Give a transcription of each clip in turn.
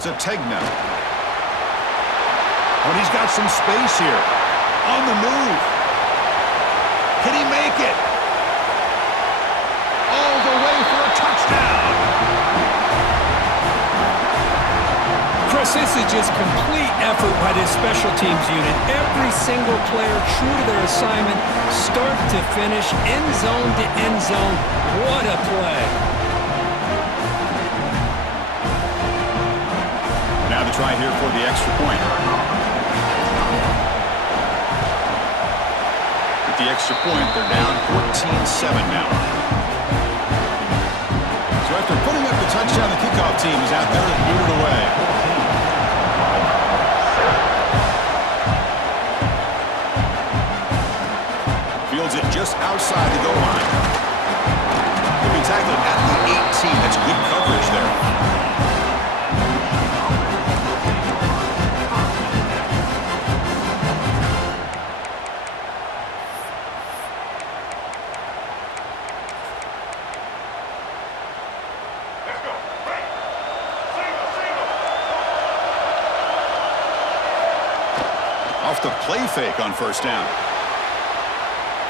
Zategna. Oh, he's got some space here. On the move. Can he make it? All the way for a touchdown. Chris, this is just complete effort by this special teams unit. Every single player true to their assignment, start to finish, end zone to end zone. What a play. Now the try here for the extra point. With the extra point, they're down 14-7 now. So after putting up the touchdown, the kickoff team is out there and moving away. Fields it just outside the goal line. He'll be tackled at the 18. That's good coverage there. Off the play fake on first down.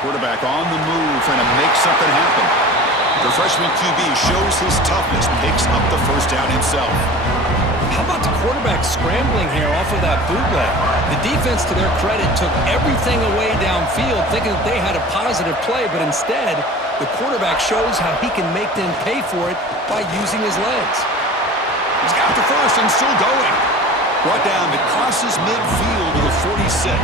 Quarterback on the move, trying to make something happen. The freshman QB shows his toughness, picks up the first down himself. How about the quarterback scrambling here off of that bootleg? The defense, to their credit, took everything away downfield, thinking that they had a positive play, but instead, the quarterback shows how he can make them pay for it by using his legs. He's got the first and still going. Brought down that crosses midfield to the 46.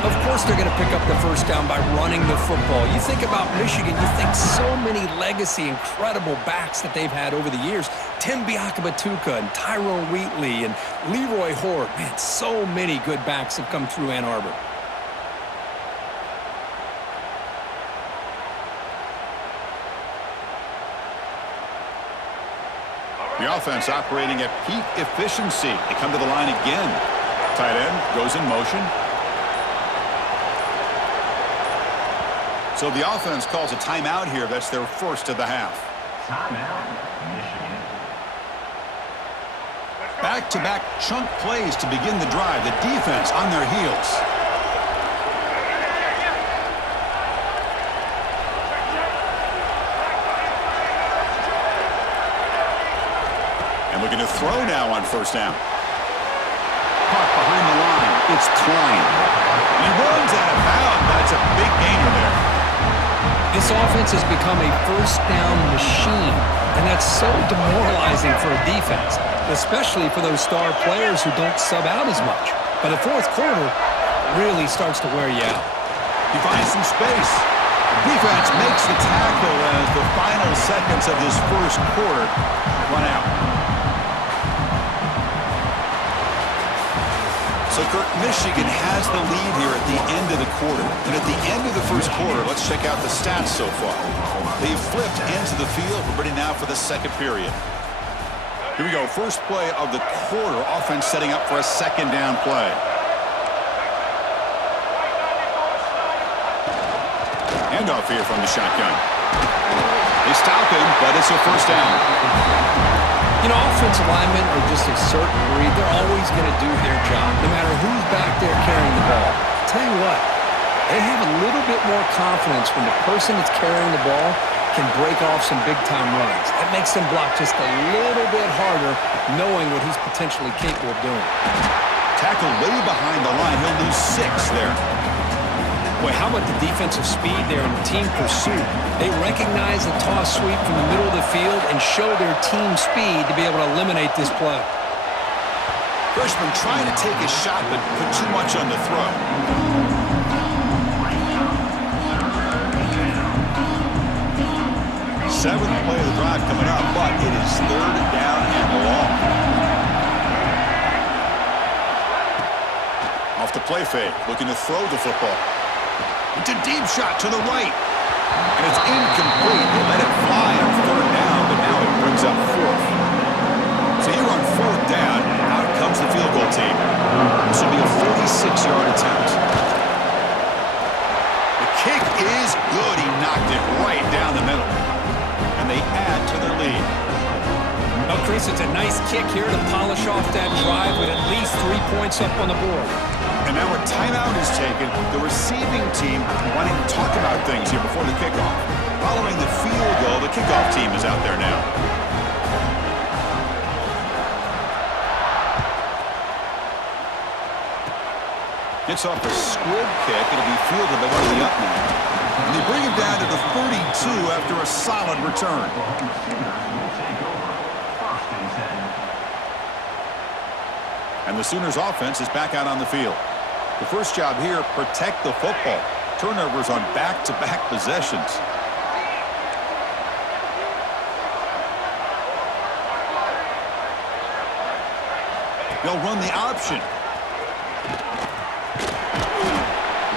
Of course they're going to pick up the first down by running the football. You think about Michigan, you think so many legacy, incredible backs that they've had over the years. Tim Biakabatuka and Tyrone Wheatley and Leroy Horde. Man, so many good backs have come through Ann Arbor. The offense operating at peak efficiency. They come to the line again. Tight end goes in motion. So the offense calls a timeout here. That's their first of the half. Timeout, Michigan. Back-to-back chunk plays to begin the drive. The defense on their heels. And looking to throw now on first down. Caught behind the line. It's Klein. And he runs out of bounds. That's a big gainer there. This offense has become a first down machine, and that's so demoralizing for a defense, especially for those star players who don't sub out as much. By the fourth quarter, it really starts to wear you out. He finds some space. Defense makes the tackle as the final seconds of this first quarter run out. So, Kirk, Michigan has the lead here at the end of the quarter. And at the end of the first quarter, let's check out the stats so far. They've flipped ends of the field. We're ready now for the second period. Here we go. First play of the quarter. Offense setting up for a second down play. Handoff here from the shotgun. They stop him, but it's a first down. You know, offensive linemen are just a certain breed. They're always going to do their job, no matter who's back there carrying the ball. I'll tell you what, they have a little bit more confidence when the person that's carrying the ball can break off some big-time runs. That makes them block just a little bit harder, knowing what he's potentially capable of doing. Tackle way behind the line. He'll lose 6 there. Boy, how about the defensive speed there in the team pursuit? They recognize the toss sweep from the middle of the field and show their team speed to be able to eliminate this play. Freshman trying to take a shot, but put too much on the throw. Seventh play of the drive coming up, but it is third down and long. Off the play fake, looking to throw the football. It's a deep shot to the right. And it's incomplete. They let it fly on third down, but now it brings up fourth. So here on fourth down, out comes the field goal team. This will be a 46-yard attempt. The kick is good. He knocked it right down the middle. And they add to their lead. Well, Chris, it's a nice kick here to polish off off that drive with at least 3 points up on the board. And now a timeout is taken. The receiving team wanting to talk about things here before the kickoff. Following the field goal, the kickoff team is out there now. Gets off a squib kick. It'll be fielded by one of the up men. And they bring him down to the 32 after a solid return. And the Sooners offense is back out on the field. The first job here, protect the football. Turnovers on back-to-back possessions. They'll run the option.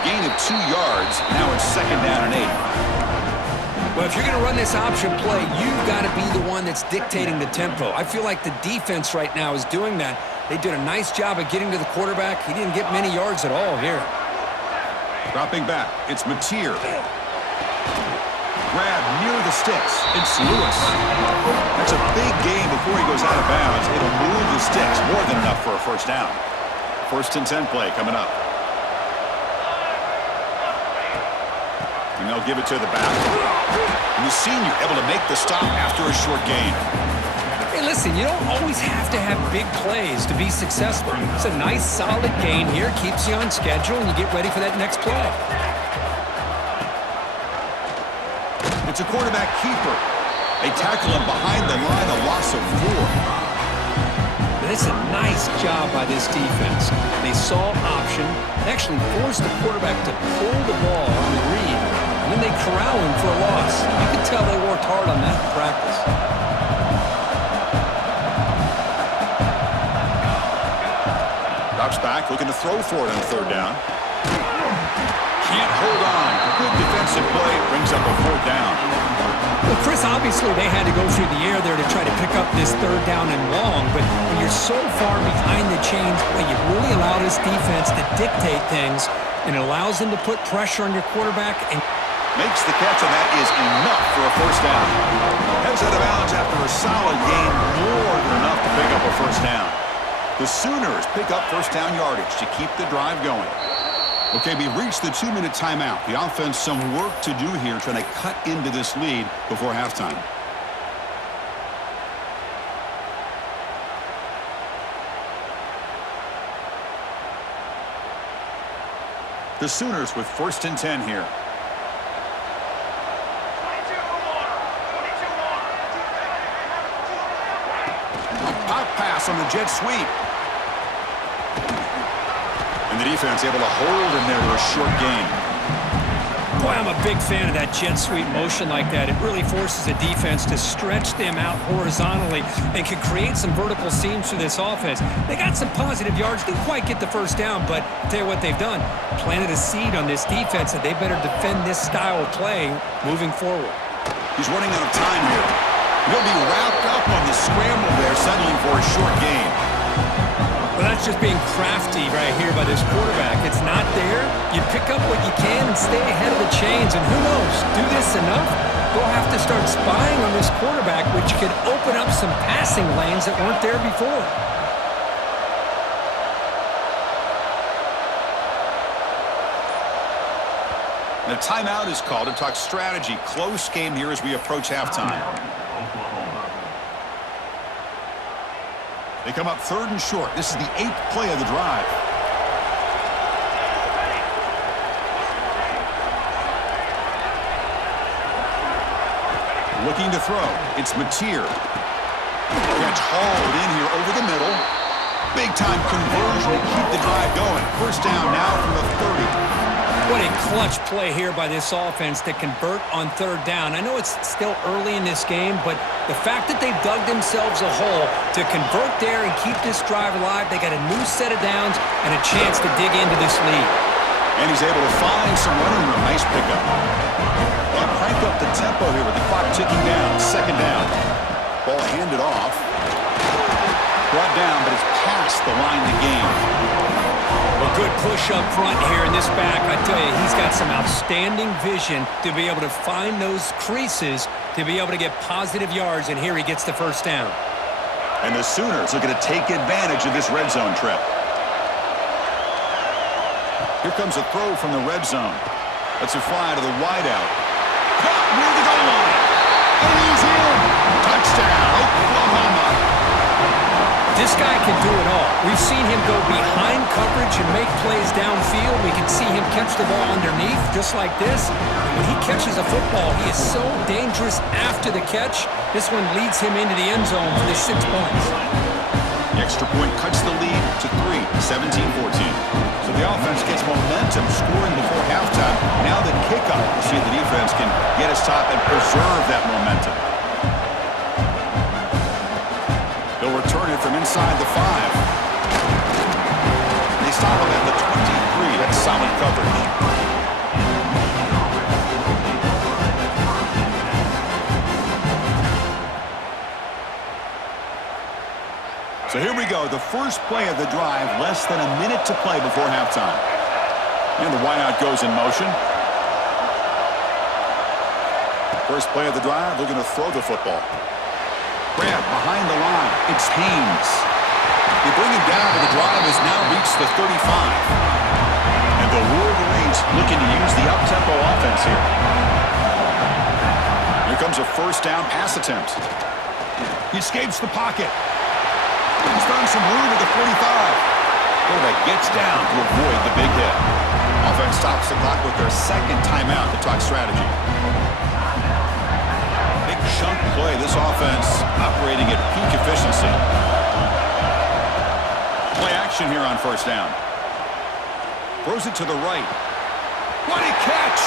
Gain of 2 yards. Now it's 2nd down and 8. Well, if you're going to run this option play, you've got to be the one that's dictating the tempo. I feel like the defense right now is doing that. They did a nice job of getting to the quarterback. He didn't get many yards at all here. Dropping back, it's Mateer. Grab near the sticks. It's Lewis. That's a big gain before he goes out of bounds. It'll move the sticks. More than enough for a first down. 1st and 10 play coming up. And they'll give it to the back. And the senior able to make the stop after a short gain. Hey, listen, you don't always have to have big plays to be successful. It's a nice, solid gain here. Keeps you on schedule, and you get ready for that next play. It's a quarterback keeper. They tackle him behind the line, a loss of 4. But it's a nice job by this defense. They saw option. They actually forced the quarterback to pull the ball on the read, and then they corral him for a loss. You can tell they worked hard on that in practice. Drops back, looking to throw for it on 3rd down. Can't hold on. Good defensive play, brings up a 4th down. Well, Chris, obviously they had to go through the air there to try to pick up this 3rd down and long, but when you're so far behind the chains, boy, you really allow this defense to dictate things, and it allows them to put pressure on your quarterback. And makes the catch, and that is enough for a 1st down. Heads out of bounds after a solid gain, more than enough to pick up a 1st down. The Sooners pick up 1st down yardage to keep the drive going. Okay, we reached the 2-minute timeout. The offense some work to do here trying to cut into this lead before halftime. The Sooners with 1st and 10 here. Pop pass on the jet sweep. And the defense able to hold him there to a short gain. boy, I'm a big fan of that jet sweep motion like that. It really forces the defense to stretch them out horizontally and can create some vertical seams for this offense. They got some positive yards. Didn't quite get the 1st down, but I'll tell you what they've done. Planted a seed on this defense that they better defend this style of play moving forward. He's running out of time here. He'll be wrapped up on the scramble there, settling for a short gain. Well, that's just being crafty right here by this quarterback. It's not there. You pick up what you can and stay ahead of the chains. And who knows, do this enough, they'll have to start spying on this quarterback, which could open up some passing lanes that weren't there before. The timeout is called to talk strategy. Close game here as we approach halftime. They come up 3rd and short. This is the 8th play of the drive. Looking to throw. It's Mateer. Catch hauled in here over the middle. Big-time conversion to keep the drive going. 1st down now from the 30. What a clutch play here by this offense to convert on 3rd down. I know it's still early in this game, but the fact that they've dug themselves a hole to convert there and keep this drive alive, they got a new set of downs and a chance to dig into this lead. And he's able to find some running room. Nice pickup. They'll crank up the tempo here with the clock ticking down. 2nd down. Ball handed off. Brought down, but it's past the line to gain. A good push up front here in this back. I tell you, he's got some outstanding vision to be able to find those creases, to be able to get positive yards, and here he gets the 1st down. And the Sooners looking to take advantage of this red zone trip. Here comes a throw from the red zone. Let's it fly to the wideout. Caught near the goal line. And he's in. Touchdown, Oklahoma. This guy can do it all. We've seen him go behind coverage and make plays downfield. We can see him catch the ball underneath just like this. And when he catches a football, he is so dangerous after the catch. This one leads him into the end zone for the 6 points. The extra point cuts the lead to 3, 17-14. So the offense gets momentum scoring before halftime. Now the kickoff. We'll see if the defense can get his top and preserve that momentum. They'll return it from inside the 5. They stop him at the 23. That's solid coverage. So here we go, the first play of the drive, less than a minute to play before halftime. And the wideout goes in motion. First play of the drive, looking to throw the football. Grab behind the line, it's Haynes. They bring him down, but the drive has now reached the 35. And the Wolverines looking to use the up-tempo offense here. Here comes a first down pass attempt. He escapes the pocket. He's found some room at the 45. Quarterback gets down to avoid the big hit. Offense stops the clock with their second timeout to talk strategy. Big chunk play. This offense operating at peak efficiency. Play action here on first down. Throws it to the right. What a catch!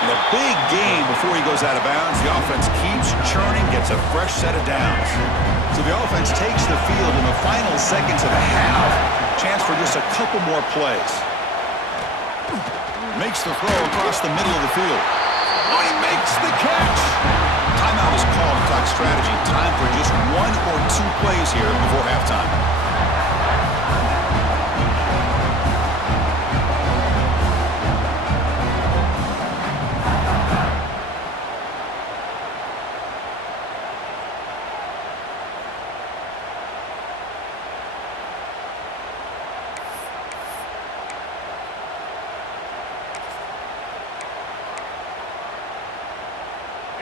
And a big gain before he goes out of bounds. The offense keeps churning, gets a fresh set of downs. So the offense takes the field in the final seconds of the half. Chance for just a couple more plays. Makes the throw across the middle of the field. Oh, he makes the catch! Timeout is called to talk strategy. Time for just 1 or 2 plays here before halftime.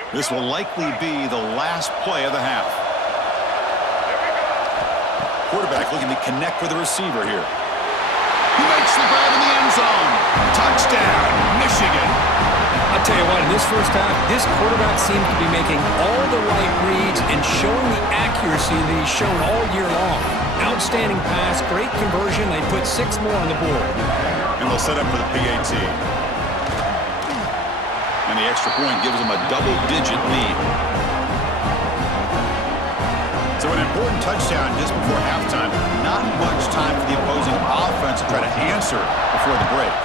This will likely be the last play of the half. Quarterback looking to connect with the receiver here. He makes the grab in the end zone. Touchdown, Michigan. I'll tell you what, in this first half, this quarterback seems to be making all the right reads and showing the accuracy that he's shown all year long. Outstanding pass, great conversion. They put 6 more on the board. And they'll set up for the PAT. And the extra point gives them a double-digit lead. So an important touchdown just before halftime. Not much time for the opposing offense to try to answer before the break.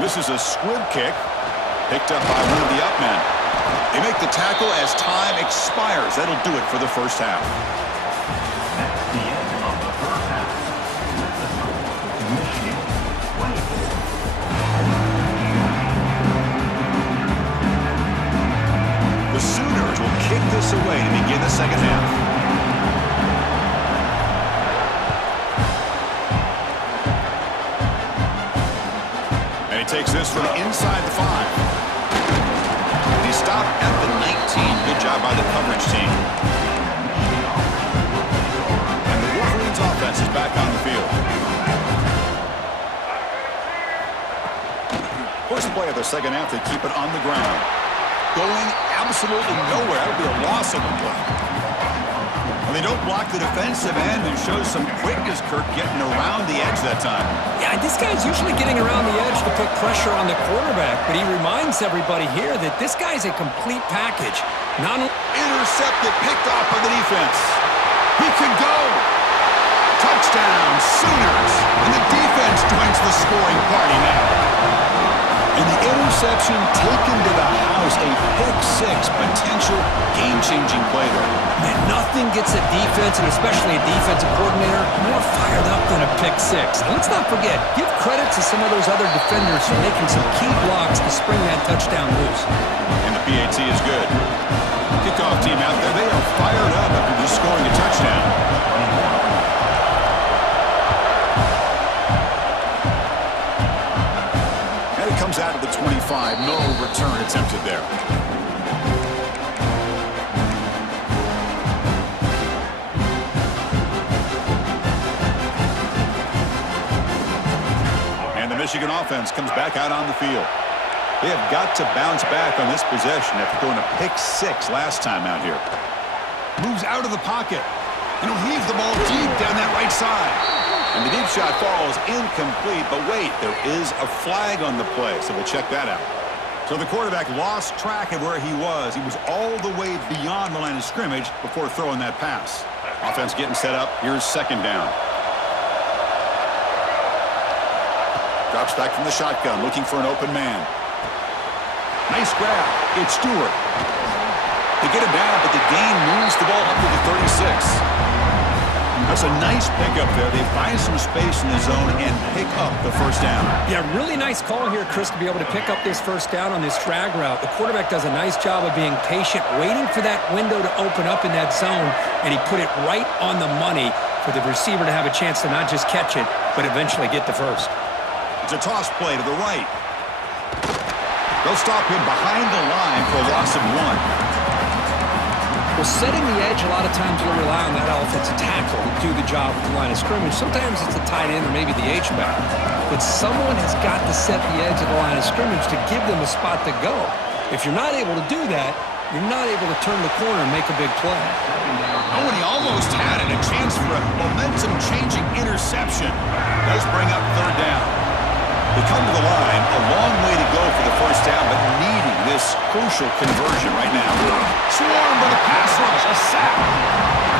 This is a squib kick picked up by one of the up men. They make the tackle as time expires. That'll do it for the first half. That's the end of the first half. Michigan 24. The Sooners will kick this away to begin the second half. And he takes this from inside the 5. He stopped at the 19. Good job by the coverage team. And the Wolverines offense is back on the field. First play of the second half, they keep it on the ground. Going absolutely nowhere. That would be a loss of the play. And they don't block the defensive end and show some quickness, Kirk, getting around the edge that time. Yeah, this guy's usually getting around the edge to put pressure on the quarterback, but he reminds everybody here that this guy's a complete package. Intercepted, picked off by the defense. He can go. Touchdown, Sooners. And the defense joins the scoring party now. And the interception taken to the house, a pick-6 potential game-changing play there. Man, nothing gets a defense, and especially a defensive coordinator, more fired up than a pick-6. And let's not forget, give credit to some of those other defenders for making some key blocks to spring that touchdown loose. And the PAT is good. Kickoff team out there, they are fired up after just scoring a touchdown. And it comes out of the 25. No return attempted there. And the Michigan offense comes back out on the field. They have got to bounce back on this possession after throwing a pick 6 last time out here. Moves out of the pocket. And he'll heave the ball deep down that right side. And the deep shot falls incomplete. But wait, there is a flag on the play, so we'll check that out. So the quarterback lost track of where he was. He was all the way beyond the line of scrimmage before throwing that pass. Offense getting set up. Here's second down. Drops back from the shotgun, looking for an open man. Nice grab. It's Stewart. They get him down, but the gain moves the ball up to the 36. That's a nice pickup there. They find some space in the zone and pick up the first down. Yeah, really nice call here, Chris, to be able to pick up this first down on this drag route. The quarterback does a nice job of being patient, waiting for that window to open up in that zone, and he put it right on the money for the receiver to have a chance to not just catch it, but eventually get the first. It's a toss play to the right. They'll stop him behind the line for a loss of 1. Well, setting the edge, a lot of times you'll rely on that offensive tackle to do the job at the line of scrimmage. Sometimes it's a tight end or maybe the H-back. But someone has got to set the edge of the line of scrimmage to give them a spot to go. If you're not able to do that, you're not able to turn the corner and make a big play. Oh, and he almost had it. A chance for a momentum-changing interception. Does bring up third down. They come to the line, a long way to go for the first down, but needing this crucial conversion right now. Swarmed by the pass rush, a sack.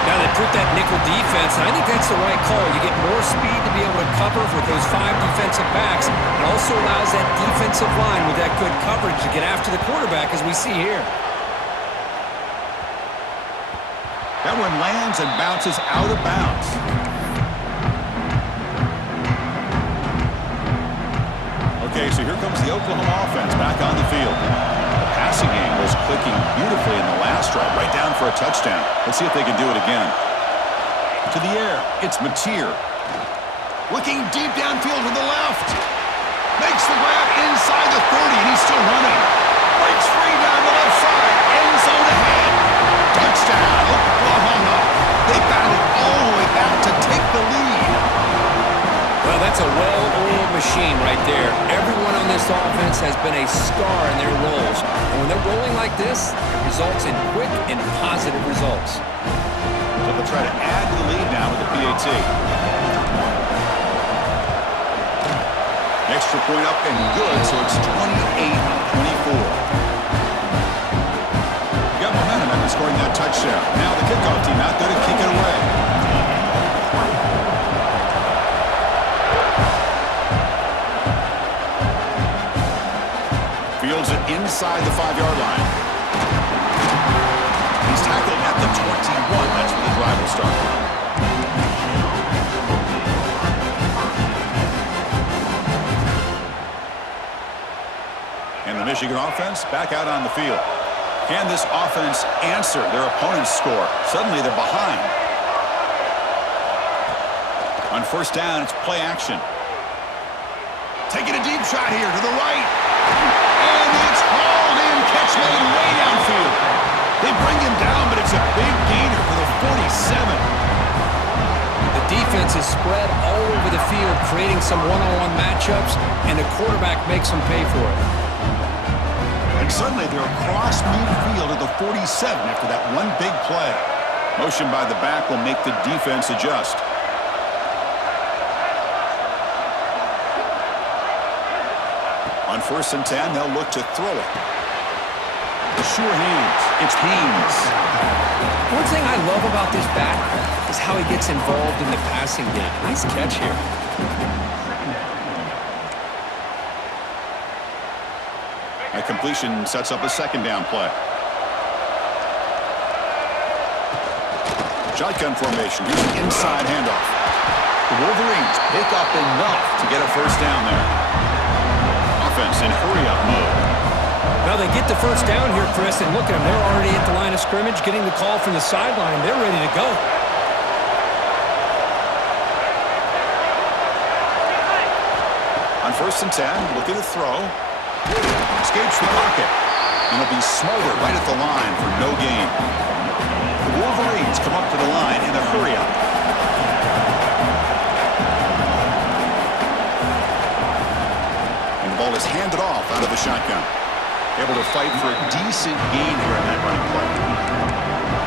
Now they put that nickel defense, and I think that's the right call. You get more speed to be able to cover with those 5 defensive backs. It also allows that defensive line with that good coverage to get after the quarterback, as we see here. That one lands and bounces out of bounds. Okay, so here comes the Oklahoma offense back on the field. The passing game was clicking beautifully in the last drive, right down for a touchdown. Let's see if they can do it again. To the air, it's Mateer. Looking deep downfield to the left. Makes the grab inside the 30, and he's still running. Breaks free down the left side. End zone ahead. Touchdown, Oklahoma. They battled all the way back to take the lead. Well, that's a well-oiled machine right there. Everyone on this offense has been a star in their roles. And when they're rolling like this, it results in quick and positive results. So they'll try to add to the lead now with the PAT. Extra point up and good, so it's 28-24. Got momentum after scoring that touchdown. Now the kickoff team out there to kick it away. Fields it inside the 5-yard line. He's tackled at the 21. That's where the drive will start. And the Michigan offense back out on the field. Can this offense answer their opponent's score? Suddenly they're behind. On first down, it's play action. Taking a deep shot here to the right. And it's hauled in. Catch made way downfield. They bring him down, but it's a big gainer for the 47. The defense is spread all over the field, creating some one-on-one matchups, and the quarterback makes them pay for it. And suddenly they're across midfield at the 47 after that one big play. Motion by the back will make the defense adjust. On 1st and 10, they'll look to throw it. Sure hands. It's Haynes. One thing I love about this back is how he gets involved in the passing game. Nice catch here. A completion sets up a second down play. Shotgun formation. Here's an inside handoff. The Wolverines pick up enough to get a first down there. Offense in hurry-up mode. Well, they get the first down here, Chris, and look at them. They're already at the line of scrimmage, getting the call from the sideline. They're ready to go. On 1st and 10, looking to throw. Escapes the pocket. And he'll be smothered right at the line for no gain. The Wolverines come up to the line in a hurry-up. And the ball is handed off out of the shotgun. Able to fight for a decent gain here in that running play.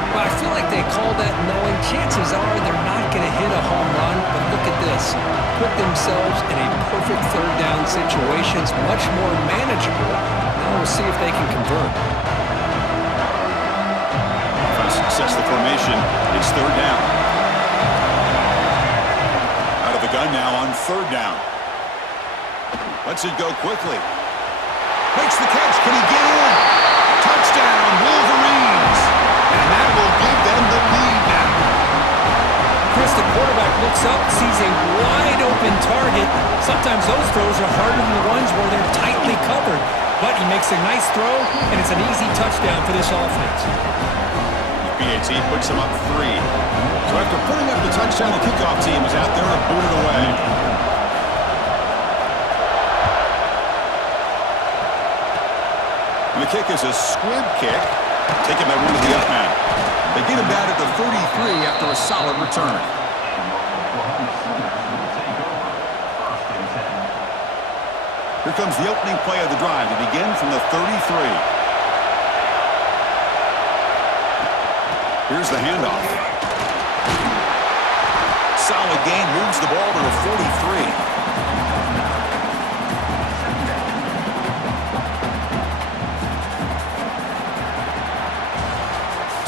Well, I feel like they call that knowing chances are they're not going to hit a home run, but look at this. Put themselves in a perfect third down situation. It's much more manageable. Now we'll see if they can convert. Offense sets the formation. It's 3rd down. Out of the gun now on 3rd down. Lets it go quickly. Makes the catch. Can he get in? Touchdown, Wolverines. And that will give them the lead now. Chris, the quarterback looks up, sees a wide-open target. Sometimes those throws are harder than the ones where they're tightly covered. But he makes a nice throw, and it's an easy touchdown for this offense. PAT puts them up 3. So after putting up the touchdown, the kickoff team is out there and booted away. And the kick is a squib kick, taken by one of the up men. They get him down at the 33 after a solid return. Here comes the opening play of the drive to begin from the 33. Here's the handoff. Solid gain, moves the ball to the 43.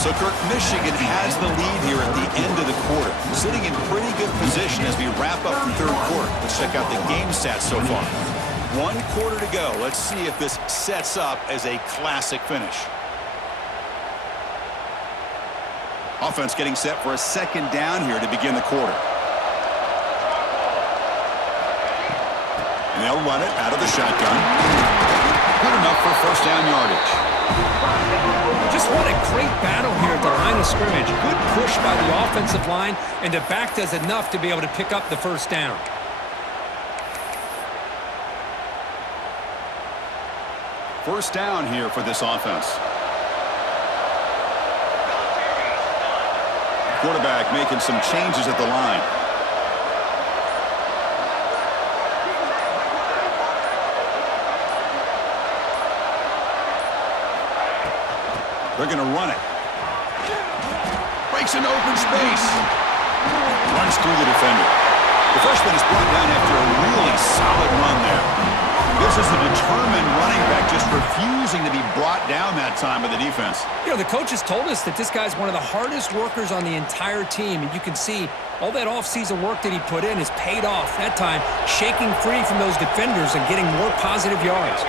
So, Kirk, Michigan has the lead here at the end of the quarter. Sitting in pretty good position as we wrap up the 3rd quarter. Let's check out the game stats so far. 1 quarter to go. Let's see if this sets up as a classic finish. Offense getting set for a 2nd down here to begin the quarter. And they'll run it out of the shotgun. Good enough for 1st down yardage. Just what a great battle here at the line of scrimmage. Good push by the offensive line, and the back does enough to be able to pick up the 1st down. First down here for this offense. Quarterback making some changes at the line. They're going to run it. Breaks into open space. Runs through the defender. The freshman is brought down after a really solid run there. This is a determined running back just refusing to be brought down that time by the defense. You know, the coaches told us that this guy's one of the hardest workers on the entire team, and you can see all that offseason work that he put in has paid off. That time, shaking free from those defenders and getting more positive yards.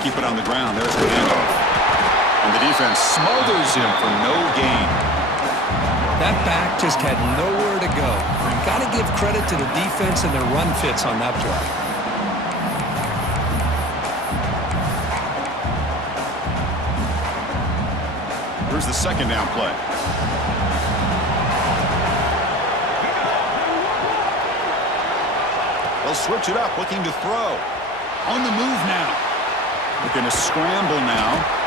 Keep it on the ground. There's the handoff. And the defense smothers him for no gain. That back just had nowhere to go. Got to give credit to the defense and their run fits on that play. Here's the 2nd down play. They'll switch it up, looking to throw. On the move now. Looking to scramble now.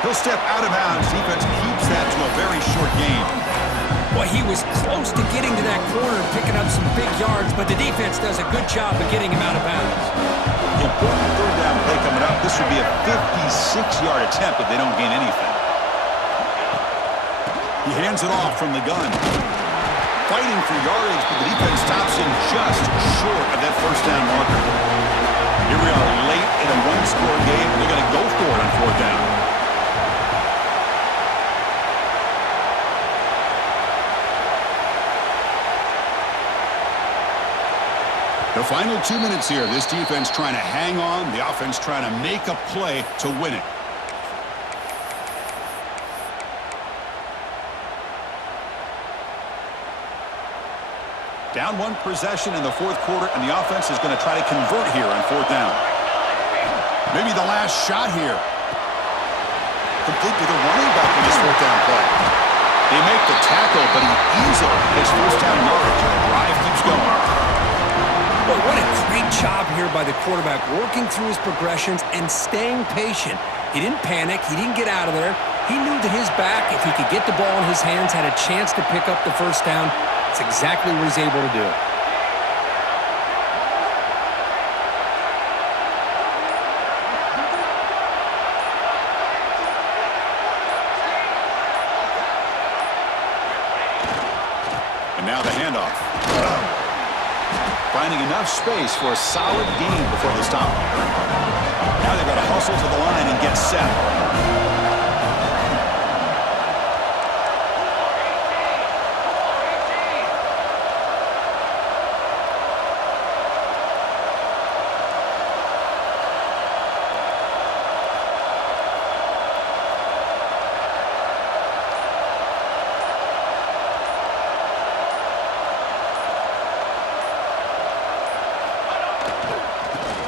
He'll step out of bounds. Defense keeps that to a very short gain. Well, he was close to getting to that corner and picking up some big yards, but the defense does a good job of getting him out of bounds. Important 3rd down play coming up. This would be a 56-yard attempt if they don't gain anything. He hands it off from the gun. Fighting for yardage, but the defense stops him just short of that 1st down marker. Here we are late in a 1-score game, and they're going to go for it on 4th down. The final 2 minutes here. This defense trying to hang on. The offense trying to make a play to win it. Down one possession in the fourth quarter, and the offense is going to try to convert here on fourth down. Maybe the last shot here. Complete to the running back in this fourth down play. They make the tackle, but he easily gets first down yardage, and the drive keeps going. Boy, what a great job here by the quarterback, working through his progressions and staying patient. He didn't panic. He didn't get out of there. He knew that his back, if he could get the ball in his hands, had a chance to pick up the first down. That's exactly what he's able to do. And now the handoff. Finding enough space for a solid gain before the stop. Now they've got to hustle to the line and get set.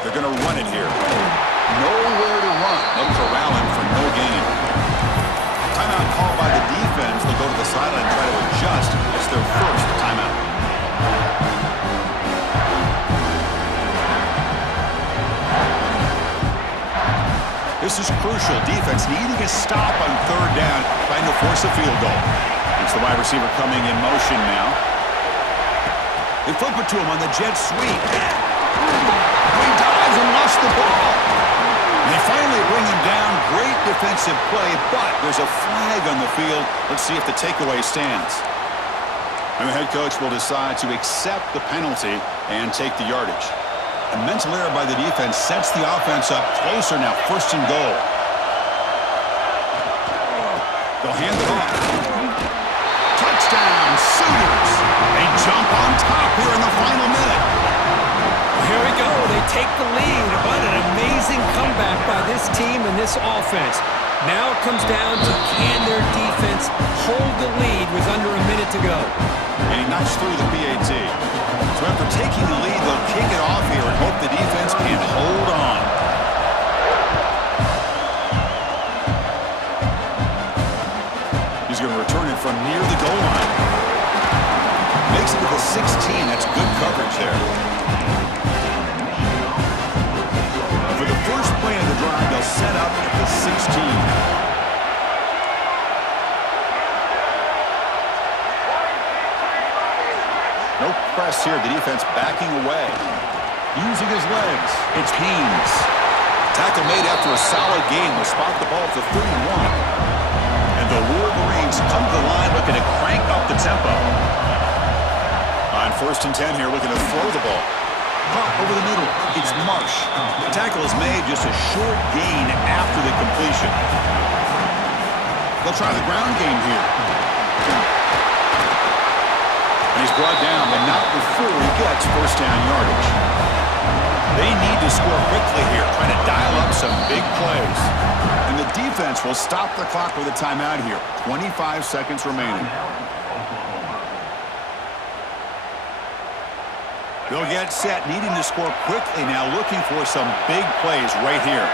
They're going to run it here. Nowhere to run. They'll corral him for no gain. Timeout called by the defense. They'll go to the sideline and try to adjust. It's their first timeout. This is crucial. Defense needing a stop on third down, trying to force a field goal. It's the wide receiver coming in motion now. They flip it to him on the jet sweep. He dives and lost the ball. And they finally bring him down. Great defensive play, but there's a flag on the field. Let's see if the takeaway stands. And the head coach will decide to accept the penalty and take the yardage. A mental error by the defense sets the offense up closer now, first and goal. They'll hand it off. Touchdown, Sooners. They jump on top here in the final minute. Here we go. They take the lead. What an amazing comeback by this team and this offense. Now it comes down to can their defense hold the lead with under a minute to go. And he knocks through the PAT. So after taking the lead, they'll kick it off here and hope the defense can hold on. He's going to return it from near the goal line. Makes it to the 16. That's good coverage there. For the first play of the drive, they'll set up at the 16. No press here. The defense backing away. Using his legs. It's Haynes. Tackle made after a solid gain. Will spot the ball at the 31. And the Wolverines come to the line looking to crank up the tempo. On first and 10 here, looking to throw the ball. Caught over the middle. It's Marsh. The tackle is made just a short gain after the completion. They'll try the ground game here. And he's brought down, but not before he gets first down yardage. They need to score quickly here, trying to dial up some big plays. And the defense will stop the clock with a timeout here. 25 seconds remaining. They'll get set, needing to score quickly now, looking for some big plays right here.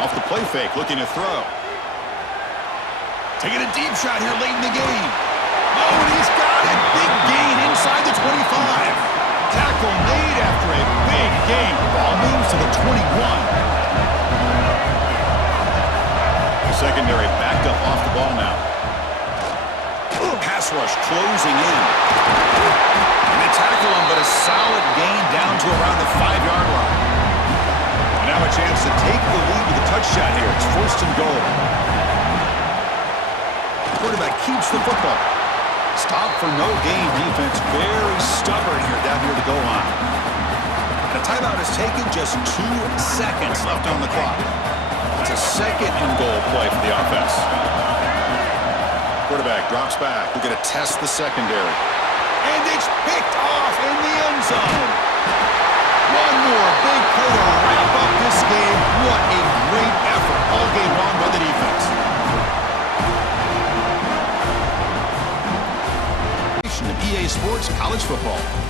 Off the play fake, looking to throw. Taking a deep shot here late in the game. Oh, and he's got it. Big gain inside the 25. Tackle made after a big gain. Ball moves to the 21. The secondary backed up off the ball now. Pass rush closing in. And they tackle him, but a solid gain down to around the 5-yard line. And now a chance to take the lead with a touchdown here. It's first and goal. The quarterback keeps the football. Stop for no gain. Defense very stubborn here down near the goal line. And a timeout is taken. Just 2 seconds left on the clock. It's a second and goal play for the offense. Quarterback drops back. We're going to test the secondary. And it's picked off in the end zone. One more big play to wrap up this game. What a great effort all game long by the defense. Of EA Sports college football.